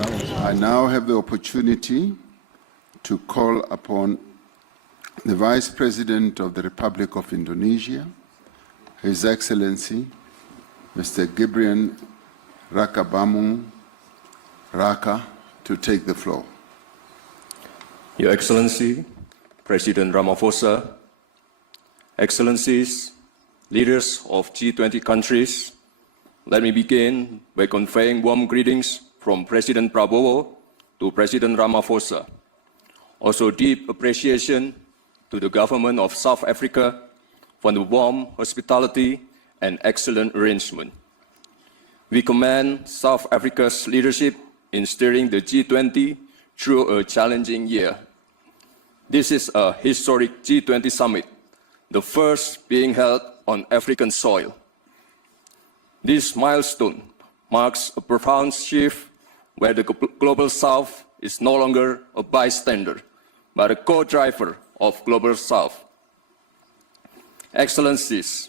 I now have the opportunity to call upon the Vice President of the Republic of Indonesia, His Excellency, Mr. Gibran Rakabuming Raka, to take the floor. Your Excellency, President Ramaphosa, Excellencies, leaders of G20 countries, let me begin by conveying warm greetings from President Prabowo to President Ramaphosa. Also deep appreciation to the government of South Africa for the warm hospitality and excellent arrangement. We commend South Africa's leadership in steering the G20 through a challenging year. This is a historic G20 summit, the first being held on African soil. This milestone marks a profound shift where the Global South is no longer a bystander, but a co-driver of Global South. Excellencies,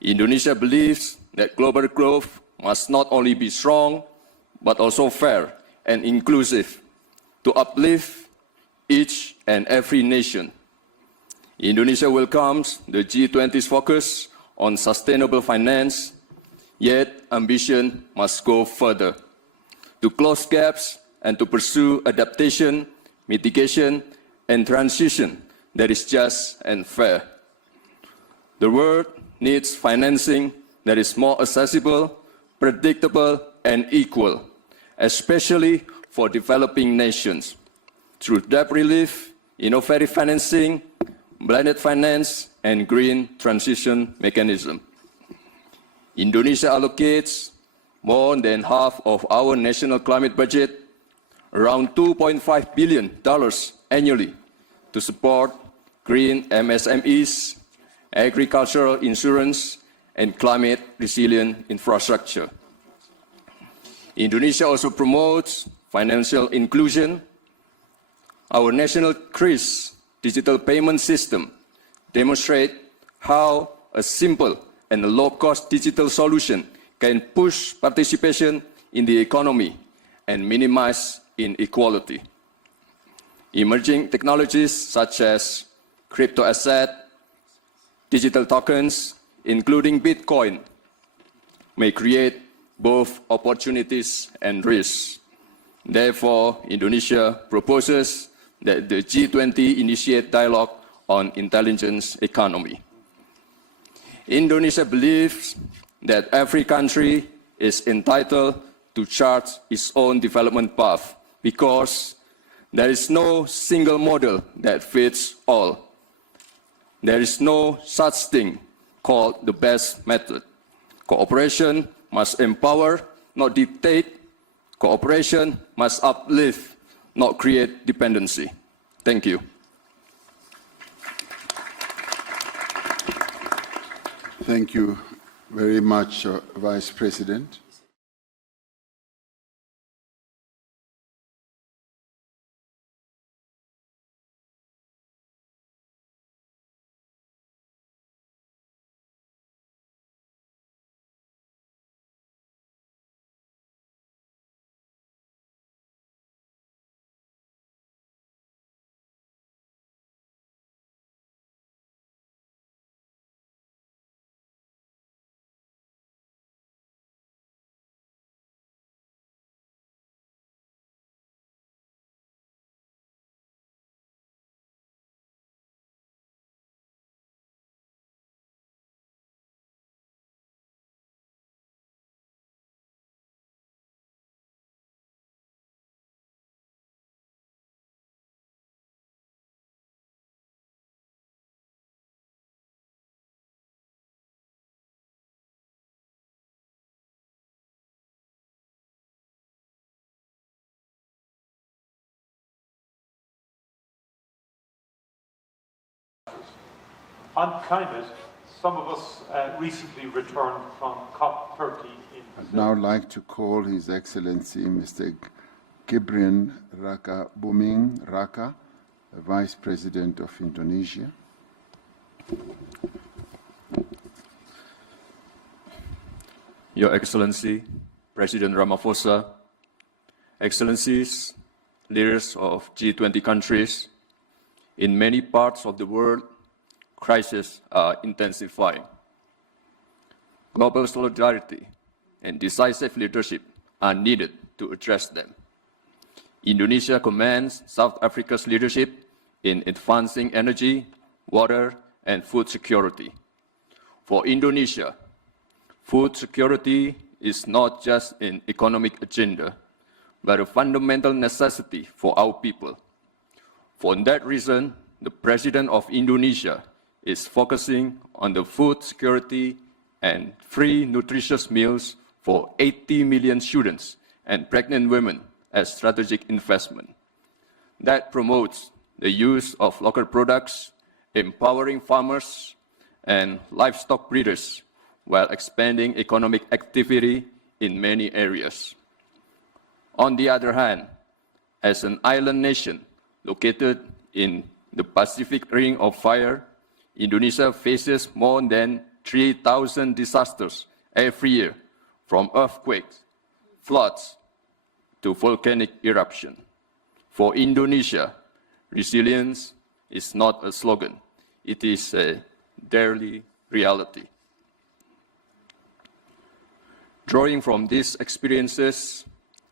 Indonesia believes that global growth must not only be strong, but also fair and inclusive to uplift each and every nation. Indonesia welcomes the G20's focus on sustainable finance, yet ambition must go further to close gaps and to pursue adaptation, mitigation, and transition that is just and fair. The world needs financing that is more accessible, predictable, and equal, especially for developing nations, through debt relief, innovative financing, blended finance, and green transition mechanism. Indonesia allocates more than half of our national climate budget, around $2.5 billion annually, to support green MSMEs, agricultural insurance, and climate resilient infrastructure. Indonesia also promotes financial inclusion. Our national CRIS digital payment system demonstrates how a simple and a low-cost digital solution can push participation in the economy and minimize inequality. Emerging technologies such as crypto asset, digital tokens, including Bitcoin, may create both opportunities and risks. Therefore, Indonesia proposes that the G20 initiate dialogue on intelligence economy. Indonesia believes that every country is entitled to chart its own development path because there is no single model that fits all. There is no such thing called the best method. Cooperation must empower, not dictate. Cooperation must uplift, not create dependency. Thank you. Thank you very much, Vice President. On climate, some of us recently returned from COP30 in Brazil. I'd now like to call His Excellency Mr. Gibran Rakabuming Raka, the Vice President of Indonesia. Your Excellency, President Ramaphosa, Excellencies, leaders of G20 countries, in many parts of the world, crises are intensifying. Global solidarity and decisive leadership are needed to address them. Indonesia commends South Africa's leadership in advancing energy, water, and food security. For Indonesia, food security is not just an economic agenda, but a fundamental necessity for our people. For that reason, the President of Indonesia is focusing on the food security and free nutritious meals for 80 million students and pregnant women as strategic investment. That promotes the use of local products, empowering farmers and livestock breeders while expanding economic activity in many areas. On the other hand, as an island nation located in the Pacific Ring of Fire, Indonesia faces more than 3,000 disasters every year, from earthquakes, floods, to volcanic eruption. For Indonesia, resilience is not a slogan, it is a daily reality. Drawing from these experiences,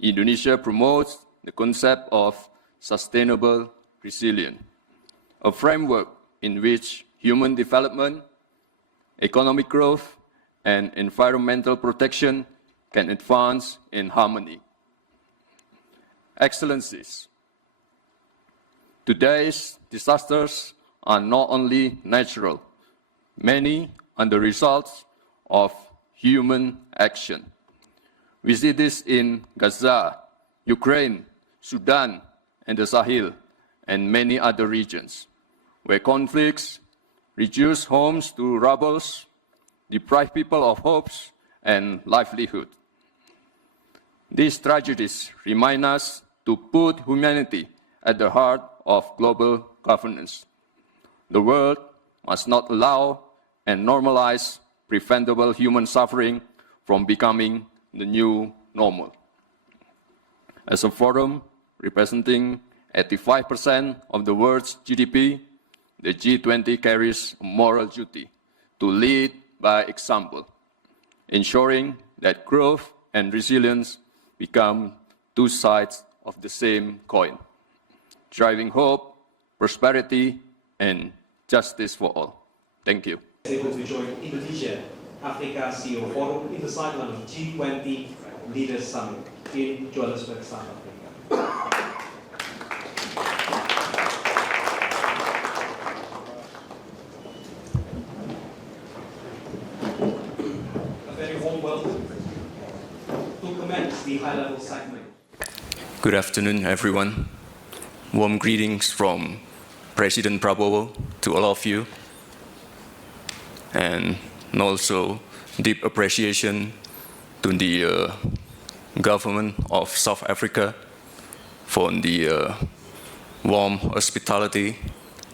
Indonesia promotes the concept of sustainable resilience, a framework in which human development, economic growth, and environmental protection can advance in harmony. Excellencies, today's disasters are not only natural, many are the results of human action. We see this in Gaza, Ukraine, Sudan, and the Sahel, and many other regions, where conflicts reduce homes to rubble, deprive people of hopes and livelihood. These tragedies remind us to put humanity at the heart of global governance. The world must not allow and normalize preventable human suffering from becoming the new normal. As a forum representing 85% of the world's GDP, the G20 carries a moral duty to lead by example, ensuring that growth and resilience become two sides of the same coin, driving hope, prosperity, and justice for all. Thank you. Able to join Indonesia-Africa CEO Forum in the sideline of G20 Leaders Summit in Johannesburg, South Africa. A very warm welcome to commence the high-level segment. Good afternoon, everyone. Warm greetings from President Prabowo to all of you, and also deep appreciation to the government of South Africa for the warm hospitality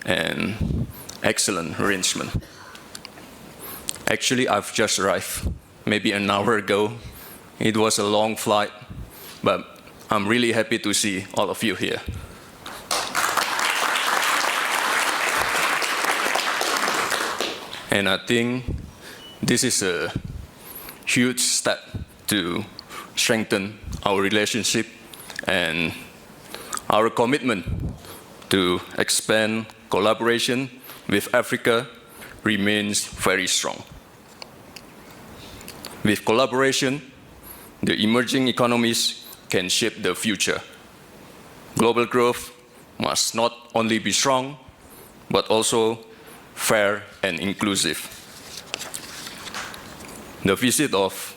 and excellent arrangement. Actually, I've just arrived maybe an hour ago. It was a long flight, but I'm really happy to see all of you here. And I think this is a huge step to strengthen our relationship, and our commitment to expand collaboration with Africa remains very strong. With collaboration, the emerging economies can shape the future. Global growth must not only be strong, but also fair and inclusive. The visit of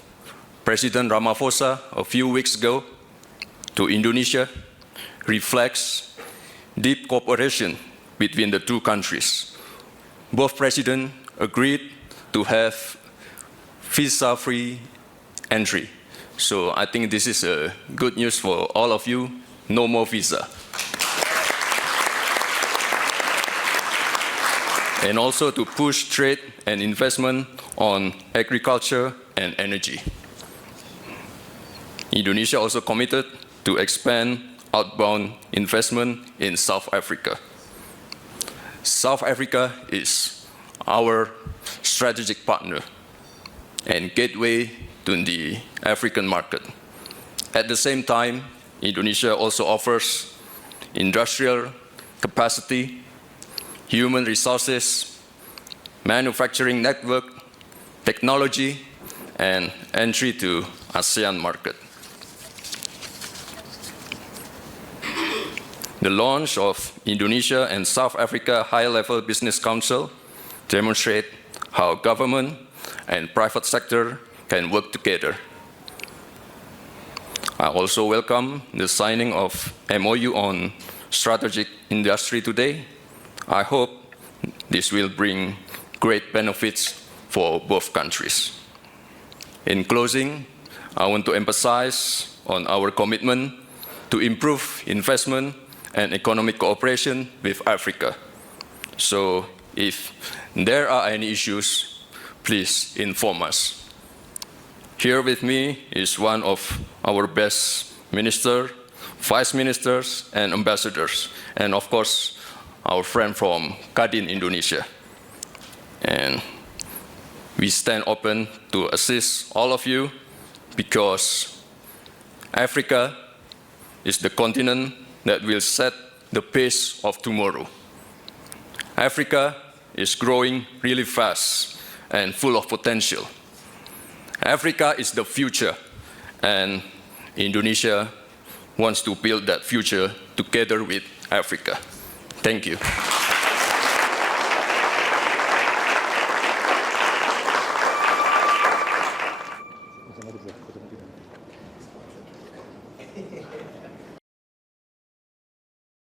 President Ramaphosa a few weeks ago to Indonesia reflects deep cooperation between the two countries. Both presidents agreed to have visa-free entry. So I think this is good news for all of you. No more visa. And also to push trade and investment on agriculture and energy. Indonesia also committed to expand outbound investment in South Africa. South Africa is our strategic partner and gateway to the African market. At the same time, Indonesia also offers industrial capacity, human resources, manufacturing network, technology, and entry to ASEAN market. The launch of Indonesia and South Africa High-Level Business Council demonstrate how government and private sector can work together. I also welcome the signing of MOU on strategic industry today. I hope this will bring great benefits for both countries. In closing, I want to emphasize on our commitment to improve investment and economic cooperation with Africa. So if there are any issues, please inform us. Here with me is one of our best ministers, vice ministers, and ambassadors, and of course, our friend from Kadin, Indonesia. And we stand open to assist all of you because Africa is the continent that will set the pace of tomorrow. Africa is growing really fast and full of potential. Africa is the future, and Indonesia wants to build that future together with Africa. Thank you.